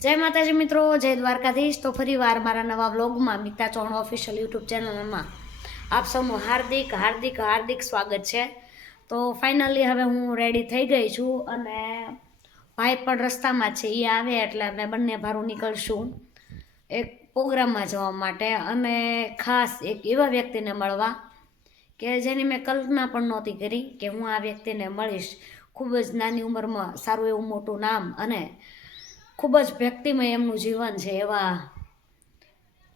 જય માતાજી મિત્રો, જય દ્વારકાધીશ. તો ફરી વાર મારા નવા વ્લોગમાં મિતા ચૌહાણ ઓફિશિયલ યુટ્યુબ ચેનલમાં આપ સૌનું હાર્દિક હાર્દિક હાર્દિક સ્વાગત છે. તો ફાઇનલી હવે હું રેડી થઈ ગઈ છું અને ભાઈ પણ રસ્તામાં છે એ આવે એટલે અમે બંને ભારું નીકળશું એક પ્રોગ્રામમાં જવા માટે અને ખાસ એક એવા વ્યક્તિને મળવા કે જેની મેં કલ્પના પણ નહોતી કરી કે હું આ વ્યક્તિને મળીશ. ખૂબ જ નાની ઉંમરમાં સારું એવું મોટું નામ અને ખૂબ જ ભક્તિમય એમનું જીવન છે એવા.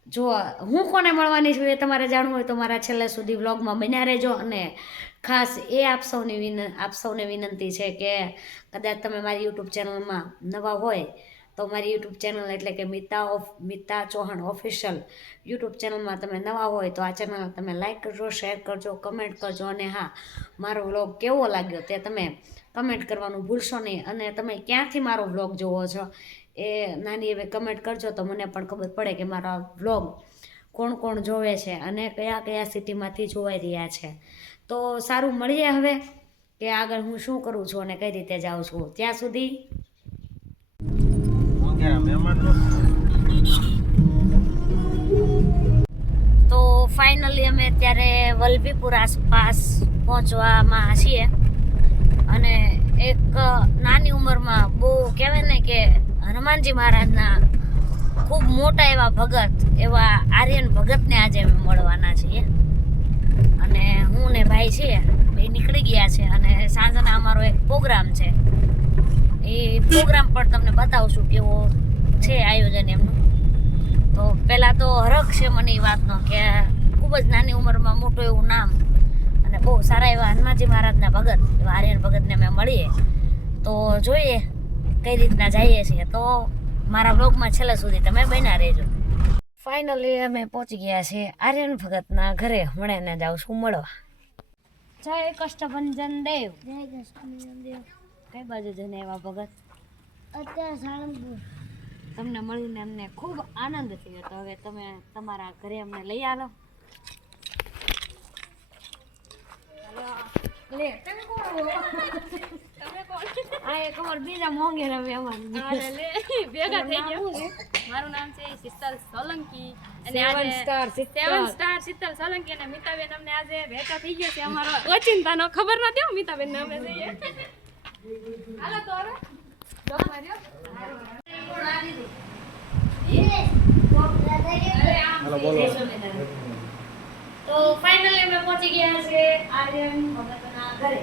જો હું કોને મળવાની છું એ તમારે જાણવું હોય તો મારા છેલ્લે સુધી વ્લોગમાં બન્યા રહેજો અને ખાસ એ આપ સૌની વિન, આપ સૌને વિનંતી છે કે કદાચ તમે મારી યુટ્યુબ ચેનલમાં નવા હોય તો મારી યુટ્યુબ ચેનલ એટલે કે Mita of, Mita Chauhan official YouTube ચેનલમાં તમે નવા હોય તો આ ચેનલ તમે લાઇક કરજો, શેર કરજો, કમેન્ટ કરજો અને હા, મારો વ્લોગ કેવો લાગ્યો તે તમે કમેન્ટ કરવાનું ભૂલશો નહીં અને તમે ક્યાંથી મારો વ્લોગ જોવો છો એ નાની એવી કમેન્ટ કરજો તો મને પણ ખબર પડે કે મારા વ્લોગ કોણ કોણ જોવે છે અને કયા કયા સિટીમાંથી જોવાઈ રહ્યા છે. તો સારું મળીએ હવે કે આગળ હું શું કરું છું અને કઈ રીતે જાઉં છું. ત્યાં સુધી તો ફાઇનલી અમે અત્યારે વલભીપુરા પાસ પહોંચવામાં છીએ. અને એક નાની ઉંમરમાં બહુ કહેવાય ને કે હનુમાનજી મહારાજના ખૂબ મોટા એવા ભગત, એવા આર્યન ભગતને આજે અમે મળવાના છીએ. અને હું ને ભાઈ છીએ એ નીકળી ગયા છે અને સાંજના અમારો એક પ્રોગ્રામ છે. એ પ્રોગ્રામ પણ તમને બતાવશું કેવો છે આયોજન એમનું. તો પહેલાં તો હરખ છે મને એ વાતનો કે ખૂબ જ નાની ઉંમરમાં મોટું એવું નામ અને બહુ સારા એવા હનુમાનજી મહારાજના ભગત, એવા આર્યન ભગતને અમે મળીએ. તો જોઈએ કઈ રીતના જઈએ છીએ તો મારા બ્લોગમાં છેલ્લા સુધી તમે બન્યા રહેજો. ફાઇનલી અમે પહોંચી ગયા છીએ આર્યન ભગતના ઘરે. મળીને જાઉં છું મળવા. જય કષ્ટભંજન દેવ જય કષ્ટભંજન દેવ કઈ બાજુ જઈને એવા ભગત? અત્યારે સાળંગપુર. તમને મળીને અમને ખૂબ આનંદ થયો તો હવે તમે તમારા ઘરે અમને લઈ આવો. લે આ એક ઓર બીજા મોંઘે રવે અમારી. લે, ભેગા થઈ ગયા. મારું નામ છે શીતલ સોલંકી. અને સેવન આજે star seven star Sheetal Solanki અને મિતાબેન અમને આજે ભેગા થઈ ગયા છે. અમારો ઓચિંતાનો ખબર નથી હો મિતાબેન ને અમે જઈએ હાલો તો હવે. ડોક માર્યો તો ફાઇનલી અમે પહોંચી ગયા છે આર્યન ભગતના ઘરે.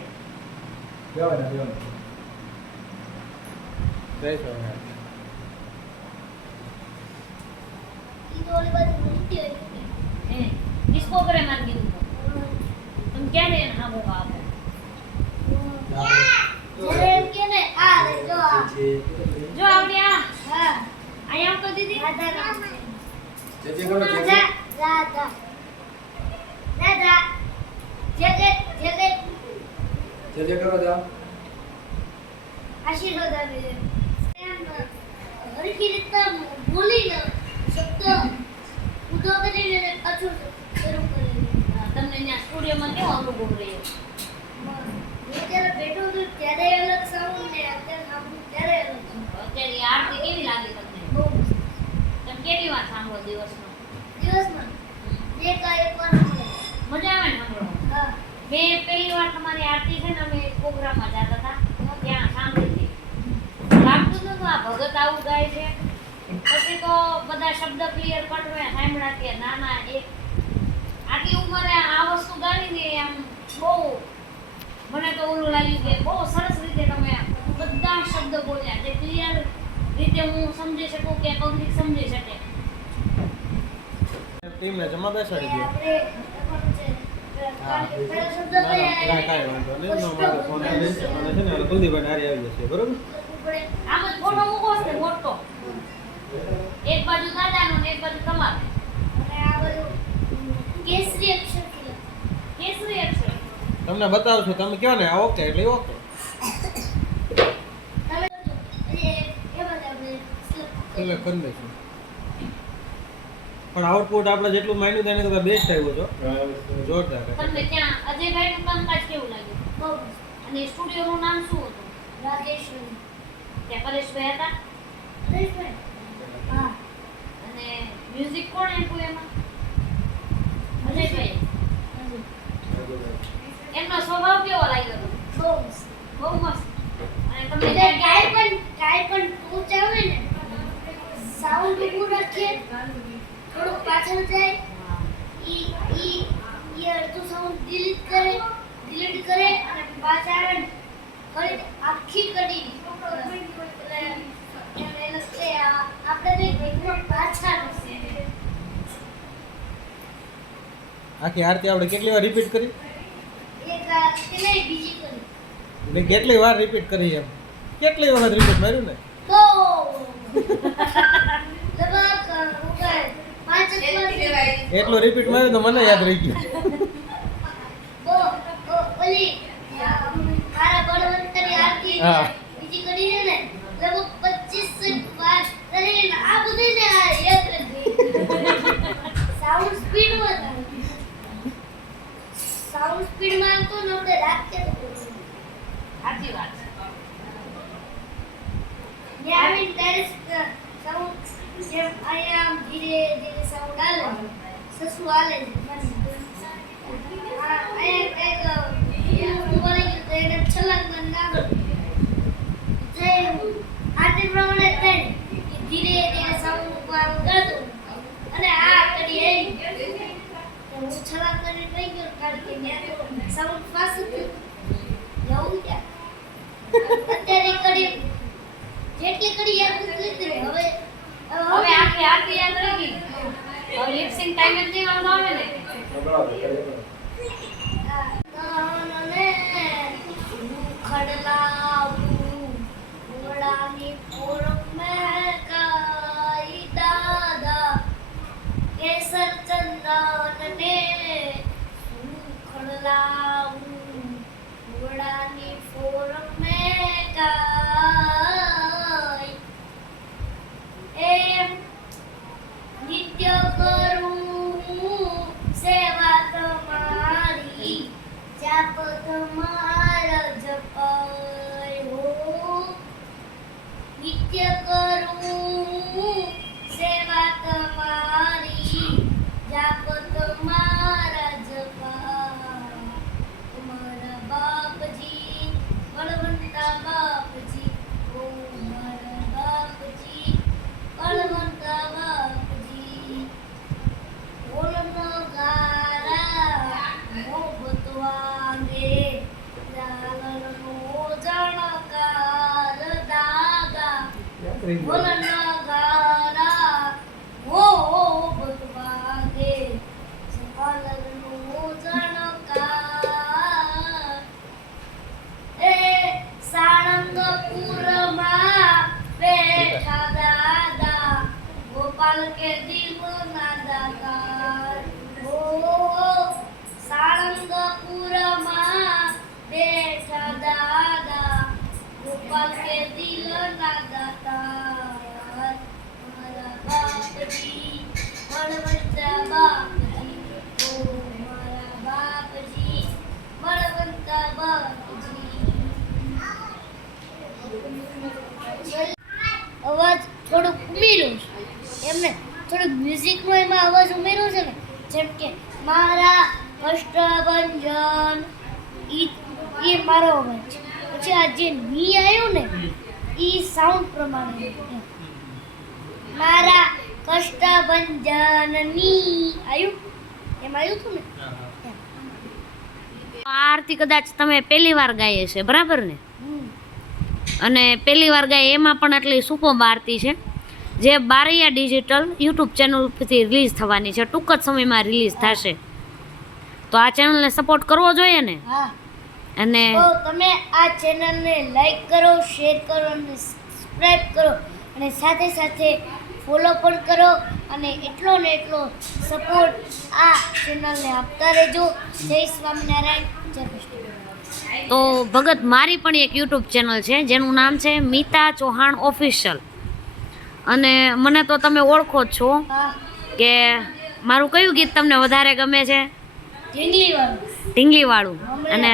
બાજુ મૂકી હોય. હે કીધું તો એમ કે ને, આ જો આ. જો આવડી આ. અહીંયા દીદી રાધા જય કરો જગત. આશીર્વાદ આપે છે. એમ બોલી રીતના શબ્દ ઉદો કરીને પાછો શરૂ કરી તમને ત્યાં સ્ટુડિયોમાં કેવો અનુભવ રહ્યો? હું જ્યારે બેઠો હતો ત્યારે અલગ સાઉન્ડ ને અત્યારે સાંભળું ત્યારે અલગ અત્યારે આરતી કેવી લાગી તમને? બહુ તમે કેટલી વાર સાંભળો દિવસનો દિવસમાં બે કા એક વાર સાંભળે. મજા આવે ને સાંભળો હા. મેં પહેલી વાર તમારી આરતી છે ને અમે પ્રોગ્રામમાં જતા હતા. ત્યાં સાંભળી હતી. લાગતું જ નતું આ ભગત આવું ગાય છે. પછી તો બધા શબ્દ ક્લિયર કટ મેં સાંભળ્યા કે ના ના એક આટલી ઉંમરે આ વસ્તુ ગાવીને આમ બહુ. મને તો ઓલું લાગ્યું કે બહુ સરસ રીતે તમે બધા શબ્દ બોલ્યા જે ક્લિયર રીતે હું સમજી શકું કે પબ્લિક સમજી શકે. ટીમને જમા બેસાડી દો. કુલદીપભાઈ હારી આવી જશે બરોબર આમ જ ફોટો મૂકો છે મોટો એક બાજુ દાદાનો ને એક બાજુ તમારો અને આ બધું કેસરી અક્ષરથી કેસરી અક્ષર તમને બતાવશું તમે કયો ને? ઓકે એટલે ઓકે. એટલે કરી અને એમાં જ આપણે select કરીએ. સિલેક્ટ કરી દઈશું પણ આઉટપુટ આપણે જેટલું માંડ્યું તેને તો બેસ્ટ આવ્યો છો જોરદાર. તમને ત્યાં અજયભાઈનું કામકાજ કેવું લાગ્યું? બહુ. અને સ્ટુડિયોનું નામ શું હતું? રાજેશ ત્યાં પરેશભાઈ હતા? પરેશભાઈ. મ્યુઝિક કોણ આપ્યું એમાં? અજયભાઈ. એમનો સ્વભાવ કેવો લાગ્યો હતો બહુ મસ્ત. બહુ મસ્ત. અને તમને કાંઈ પણ કાંઈ પણ ટોચ આવે ને સાઉન્ડ પૂરો રાખીએ. થોડુંક પાછળ જાય ઈ ઈ ઈ અડધું સાઉન્ડ ડિલીટ કરે ડિલીટ કરે અને પાછા આવે ફરી આખી નથી આખી આરતી આપણે કેટલી વાર રિપીટ કરી? કરી? એટલે કેટલી વાર રિપીટ કરી એમ? કેટલી વખત રિપીટ માર્યું ને તો લગભગ હું કહે પાંચ એક વાર એટલું રિપીટ માર્યું તો મને યાદ રહી ગયું. ઓ ઓ ઓલી આ, મારા હા. બીજી કરી છે ને લગભગ 25 વાર કરીને આ બધું ને આ યાદ રાખી સાઉન્ડ સ્પીડ સાઉન્ડ સ્પીડમાં તો આપણે રાખતે તો સાચી વાત છે. ત્યારે જેમ આમ ધીરે ધીરે સાઉન્ડ આવે સસુ હાલે છે આ અહીંયા કંઈક ઉપર ગયું તો એને છલાંગ મારીને આગળ જે આરતી પ્રમાણે થાય ને કે ધીરે ધીરે સાઉન્ડ ઉપર ગાતો અને આ કરી તો હું છલાંગ કરી થઈ ગયો, કારણ કે મેં તો સાઉન્ડ ફાસ્ટ જવું ક્યાં? અત્યારે કરી, જેટલી કરી યાદ નથી હવે હવે આખી આરતી યાદ રહી હવે લિપસિંગ ટાઈમ જ નહીં આવે ને. ખડલા ખડલાવું ઘોડાની પોર મેં કાઈ દાદા કેસર ચંદનને ખડલાવું ઘોડાની પોર મેં કાઈ અવાજ થોડુંક ઉમેર્યું છે. એમને થોડુંક મ્યુઝિકનો એમાં અવાજ ઉમેર્યો છે ને જેમ કે મારા અષ્ટભંજન. એ મારો અવાજ છે. પછી આ જે ની આવ્યું ને એ સાઉન્ડ પ્રમાણે મારા કષ્ટભંજનની આવ્યું એમ આવ્યું હતું ને? આરતી કદાચ તમે પહેલી વાર ગાઈ હશે બરાબર ને. અને પહેલી વાર ગાય એમાં પણ આટલી સુપર આરતી છે. જે બારૈયા ડિજિટલ યુટ્યુબ ચેનલ ઉપરથી રિલીઝ થવાની છે. ટૂંક જ સમયમાં રિલીઝ થશે. તો આ ચેનલને સપોર્ટ કરવો જોઈએ ને? હા. અને તમે આ ચેનલને લાઈક કરો શેર કરો અને સબસ્ક્રાઇબ કરો. અને સાથે સાથે ફોલો પણ કરો અને એટલો ને એટલો સપોર્ટ આ ચેનલને આપતા રહેજો. જય સ્વામિનારાયણ. જય કૃષ્ણ. તો ભગત મારી પણ એક યુટ્યુબ ચેનલ છે જેનું નામ છે મીતા ચૌહાણ ઓફિશિયલ અને મને તો તમે ઓળખો જ છો કે મારું કયું ગીત તમને વધારે ગમે છે? ઢીંગલી વાળું ઢીંગલીવાળું અને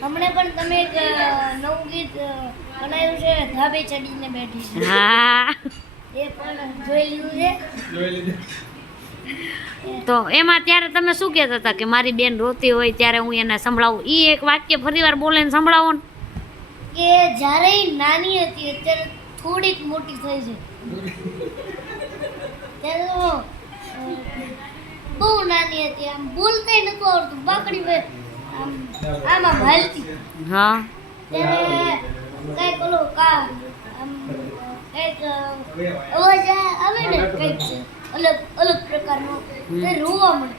હમણાં પણ તમે એક નવું ગીત બનાવ્યું છે ધાબે ચડીને બેઠી હા. એ પણ જોઈ લીધું છે. જોઈ લીધું. તો એમાં ત્યારે તમે શું કહેતા હતા કે મારી બેન રોતી હોય ત્યારે હું એને સંભળાવું? એ એક વાક્ય ફરીવાર બોલે ને સંભળાવો ને. કે જ્યારે નાની હતી અત્યારે થોડીક મોટી થઈ છે. ત્યારે બહુ નાની હતી આમ બોલતે નતું આવડતું બાકડી આમ આમ આમ હાલતી. હા. ત્યારે કંઈક ઓલો કા આમ કંઈક અવાજ આવે ને કંઈક. છે અલગ અલગ પ્રકારનો તે રોવા મળે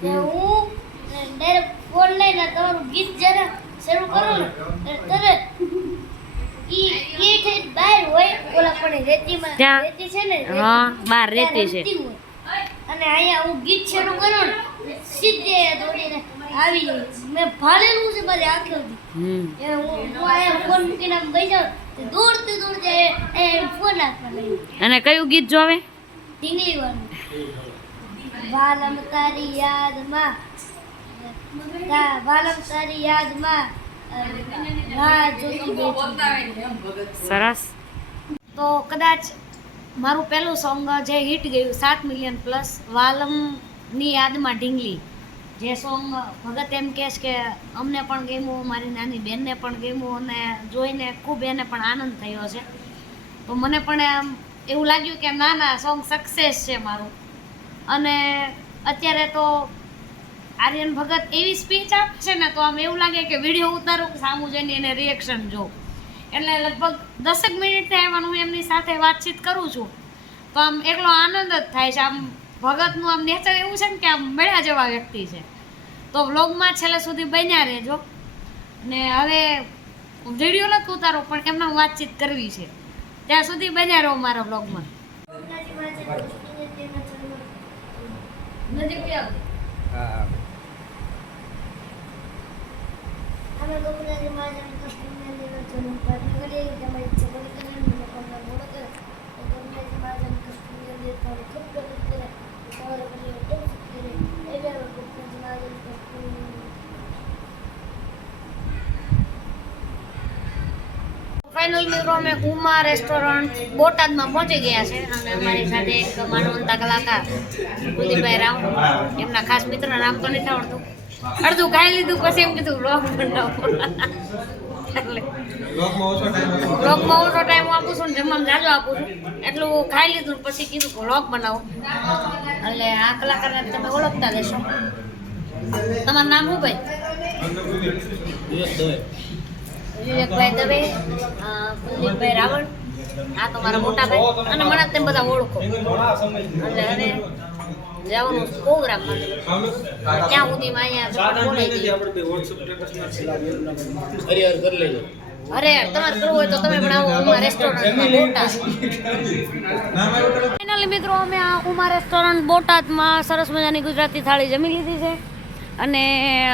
તે હું ડાયરેક્ટ ફોન લઈને તમારું ગીત જરા શરૂ કરો ને તરત ઈ ઈ છે બહાર હોય ઓલા પણ રેતીમાં રેતી છે ને હા બહાર રેતી છે. અને અહીંયા હું ગીત શરૂ કરું ને સીધે દોડીને આવી જાય. મેં ભાળેલું છે મારી આંખે હમ. હું હું અહીંયા ફોન મૂકીને આમ ગઈ જાઉં દોડતી દોડતી અહીંયા ફોન આપવા અને કયું ગીત જોવે? ઢીંગલી વન વાલમ તારી યાદમાં વાલમ તારી યાદમાં સરસ. તો કદાચ મારું પહેલું સોંગ જે હિટ ગયું સાત મિલિયન પ્લસ વાલમની યાદમાં ઢીંગલી. જે સોંગ ભગત એમ કહે છે કે અમને પણ ગમ્યું મારી નાની બહેનને પણ ગમ્યું અને જોઈને ખૂબ એને પણ આનંદ થયો છે. તો મને પણ એમ એવું લાગ્યું કે ના ના સોંગ સક્સેસ છે મારું. અને અત્યારે તો આર્યન ભગત એવી સ્પીચ આપે છે ને, તો આમ એવું લાગે કે વીડિયો ઉતારું સામું જઈને એને રિએક્શન જોઉં એટલે લગભગ દસેક મિનિટ થાય એમાં હું એમની સાથે વાતચીત કરું છું. તો આમ એકલો આનંદ જ થાય છે. આમ ભગતનું આમ નેચર એવું છે ને કે આમ મળ્યા જેવા વ્યક્તિ છે. તો વ્લોગમાં છેલ્લે સુધી બન્યા રહેજો. ને હવે વીડિયો નથી ઉતારો, પણ એમના વાતચીત કરવી છે. ત્યાં સુધી બન્યા રહો મારા બ્લોગમાં નજીક બી આવો. અમે ગોપનાથજી મહારાજની કૃષ્ણની અંદર ચરણ પ્રાર્થના કરીએ કે તમારી ઈચ્છા પૂરી કરે અને મનોકામના પૂર્ણ કરે તો ગોપનાથજી મહારાજની કૃષ્ણની અંદર તમારી ખૂબ પ્રગતિ કરે તમારા પરિવાર ખૂબ સુખી રહે એવી અમે ગોપનાથજી મહારાજની કૃષ્ણની ફાઇનલ મિત્રો અમે ઉમા રેસ્ટોરન્ટ બોટાદમાં પહોંચી ગયા છે. અને અમારી સાથે એક માનવંતા કલાકાર કુલદીપભાઈ રાવ એમના ખાસ મિત્ર નામ તો નથી આવડતું. અડધું ખાઈ લીધું પછી એમ કીધું વ્લોગ બનાવો. એટલે લોકમાં ઓછો ટાઈમ આપું. છું ને જમવામાં જાજો આપું છું. એટલું ખાઈ લીધું પછી કીધું વ્લોગ બનાવો. એટલે આ કલાકારને તમે ઓળખતા દેશો તમારું નામ શું ભાઈ? વિવેકભાઈ દવે અ, કુલદીપભાઈ રાવળ આ તો મારા મોટા ભાઈ અને મને તેમ બધા ઓળખો. એટલે હવે જવાનું પ્રોગ્રામ ત્યાં સુધીમાં અહીંયા અરે તમારે કરવું હોય તો તમે પણ આવો ઉમા રેસ્ટોરન્ટમાં બોટાદ. ફાઇનલી મિત્રો અમે આ ઉમા રેસ્ટોરન્ટ બોટાદમાં સરસ મજાની ગુજરાતી થાળી જમી લીધી છે. અને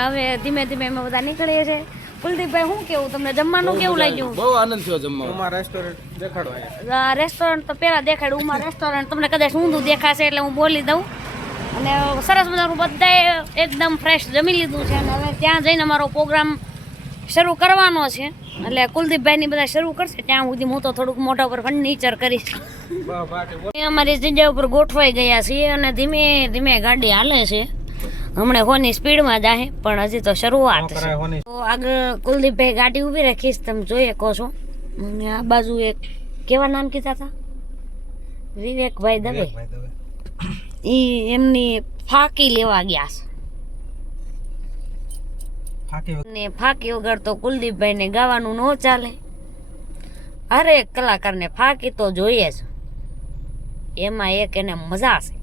હવે ધીમે ધીમે અમે બધા નીકળીએ છીએ. કુલદીપભાઈ શું કેવું? તમને જમવાનું કેવું લાગ્યું? બહુ આનંદ થયો જમવાનું. ઉમા રેસ્ટોરન્ટ દેખાડો આ રેસ્ટોરન્ટ તો પહેલા દેખાડ્યું. ઉમા રેસ્ટોરન્ટ તમને કદાચ ઊંધું દેખાશે એટલે હું બોલી દઉં. અને સરસ મજાનું બધાએ એકદમ ફ્રેશ જમી લીધું છે. અને હવે ત્યાં જઈને અમારો પ્રોગ્રામ શરૂ કરવાનો છે. એટલે કુલદીપભાઈની બધા શરૂ કરશે. ત્યાં સુધી હું તો થોડુંક મોઢા ઉપર ફર્નિચર કરીશ. અમે અમારી જગ્યા ઉપર ગોઠવાઈ ગયા છીએ અને ધીમે ધીમે ગાડી હાલે છે. હમણાં હોની સ્પીડમાં જાહે પણ હજી તો શરૂઆત છે. તો આગળ કુલદીપભાઈ ગાડી ઊભી રાખીશ તમે જોઈએ કહો છો. અને આ બાજુ એક કેવા નામ કીધા હતા વિવેકભાઈ દવે. એ એમની ફાકી લેવા ગયા છે. ને ફાકી વગર તો કુલદીપભાઈ ને ગાવાનું ન ચાલે. હરેક કલાકારને ફાકી તો જોઈએ જ એમાં એક એને મજા છે.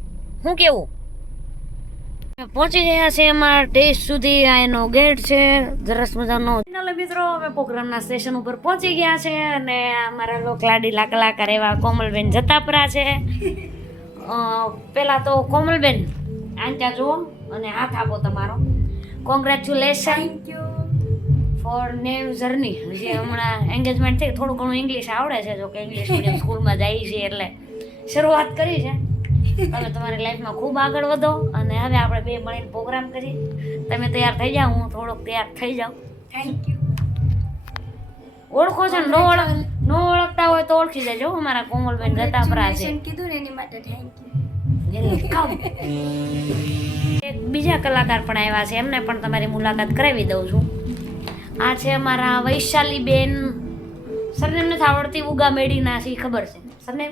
શું કેવું? પહોંચી ગયા છે અમારા ટેસ્ટ સુધી આ એનો ગેટ છે સરસ મજાનો. મિત્રો અમે પ્રોગ્રામના સ્ટેશન ઉપર પહોંચી ગયા છે અને અમારા લોક લાડીલા કલાકાર એવા કોમલબેન જતાપરા છે. પહેલાં તો કોમલબેન આંચા જુઓ અને હાથ આપો તમારો. કોંગ્રેચ્યુલેશન ફોર નેવ જર્ની જે હમણાં એન્ગેજમેન્ટ થઈ થોડું ઘણું ઇંગ્લિશ આવડે છે જો કે ઇંગ્લિશ મીડિયમ સ્કૂલમાં જાય છે એટલે શરૂઆત કરી છે. તમે તમારી લાઈફમાં ખૂબ આગળ વધો અને હવે આપણે બે મળીને પ્રોગ્રામ કરીએ. તમે તૈયાર થઈ જાઓ હું થોડોક તૈયાર થઈ જાઉં. થેન્ક યુ ઓળખો છો ને નો ઓળખ નો ઓળખતા હોય તો ઓળખી જજો અમારા કોમલબેન ગતાપરા છે. કીધું ને એની માટે થેન્ક યુ એક બીજા કલાકાર પણ આવ્યા છે એમને પણ તમારી મુલાકાત કરાવી દઉં છું. આ છે અમારા વૈશાલી બેન સરનેમ નથી આવડતી ઉગા મેડીના છે ખબર છે. સરનેમ?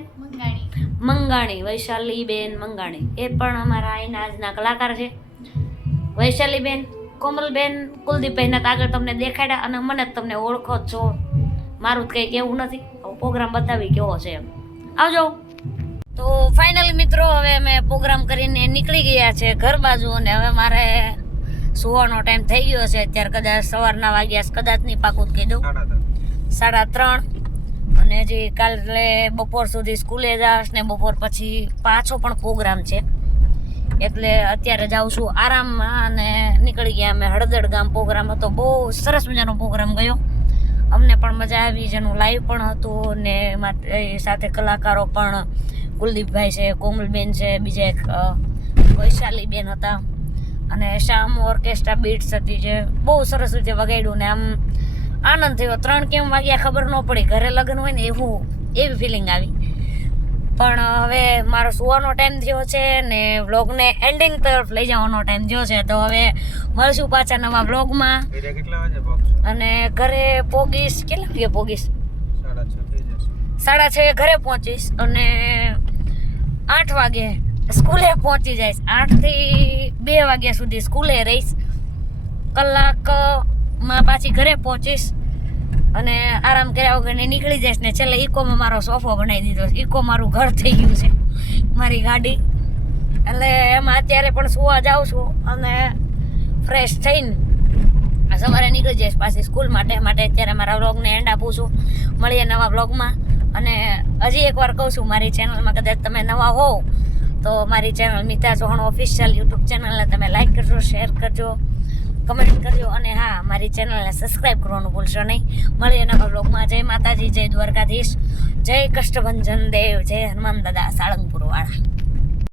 મંગાણી વૈશાલીબેન મંગાણી. એ પણ અમારા અહીંના આજના કલાકાર છે. વૈશાલીબેન કોમલબેન કુલદીપભાઈના તો આગળ તમને દેખાડ્યા અને મને જ તમને ઓળખો છો. મારું કંઈ કેવું નથી. પ્રોગ્રામ બતાવી કેવો છે એમ. આવજો. તો ફાઇનલ મિત્રો હવે અમે પ્રોગ્રામ કરીને નીકળી ગયા છે ઘર બાજુ અને હવે મારે સુવાનો ટાઈમ થઈ ગયો છે. અત્યારે કદાચ સવારના વાગ્યા કદાચ નહીં પાકું કહી દઉં. સાડા ત્રણ. અને હજી કાલે બપોર સુધી સ્કૂલે જાશ ને બપોર પછી પાછો પણ પ્રોગ્રામ છે. એટલે અત્યારે જાઉં છું આરામમાં અને નીકળી ગયા અમે હળદડ ગામ. પ્રોગ્રામ હતો, બહુ સરસ મજાનો પ્રોગ્રામ ગયો. અમને પણ મજા આવી, જેનું લાઈવ પણ હતું ને એ સાથે કલાકારો પણ, કુલદીપભાઈ છે, કોમલબેન છે, બીજા એક વૈશાલીબેન હતા. અને શ્યામ ઓર્કેસ્ટ્રા બીટ્સ હતી જે બહુ સરસ રીતે વગાડ્યું ને આમ આનંદ થયો. ત્રણ કેમ વાગ્યા ખબર ન પડી. ઘરે લગ્ન હોય ને એવું એવી ફિલિંગ આવી. પણ હવે મારો સુવાનો ટાઈમ થયો છે ને વ્લોગને એન્ડિંગ તરફ લઈ જવાનો ટાઈમ થયો છે. તો હવે મળશું પાછા નવા વ્લોગમાં? અને ઘરે પોગીશ કેટલા વાગે પોગીશ સાડા છ ઘરે પહોંચીશ અને આઠ વાગે સ્કૂલે પહોંચી જઈશ. આઠથી બે વાગ્યા સુધી સ્કૂલે રહીશ. કલાકમાં પાછી ઘરે પહોંચીશ અને આરામ કર્યા વગર નીકળી જઈશ ને છેલ્લે ઇકોમાં મારો સોફો બનાવી દીધો છે. ઇકો મારું ઘર થઈ ગયું છે. મારી ગાડી. એટલે એમાં અત્યારે પણ સુવા જાઉં છું અને ફ્રેશ થઈને સવારે નીકળી જઈશ પાછી સ્કૂલ માટે. માટે અત્યારે મારા વ્લોગને એન્ડ આપું છું. મળીએ નવા વ્લોગમાં અને હજી એકવાર કહું છું, મારી ચેનલમાં કદાચ તમે નવા હોવ તો મારી channel Mita Chauhan official YouTube ચેનલને તમે લાઈક કરજો શેર કરજો. કમેન્ટ કરજો અને હા, મારી ચેનલને સબસ્ક્રાઈબ કરવાનું ભૂલશો નહીં. મળી એના બ્લોગમાં જય માતાજી, જય દ્વારકાધીશ, જય કષ્ટભંજન દેવ, જય હનુમાન દાદા સાળંગપુર વાળા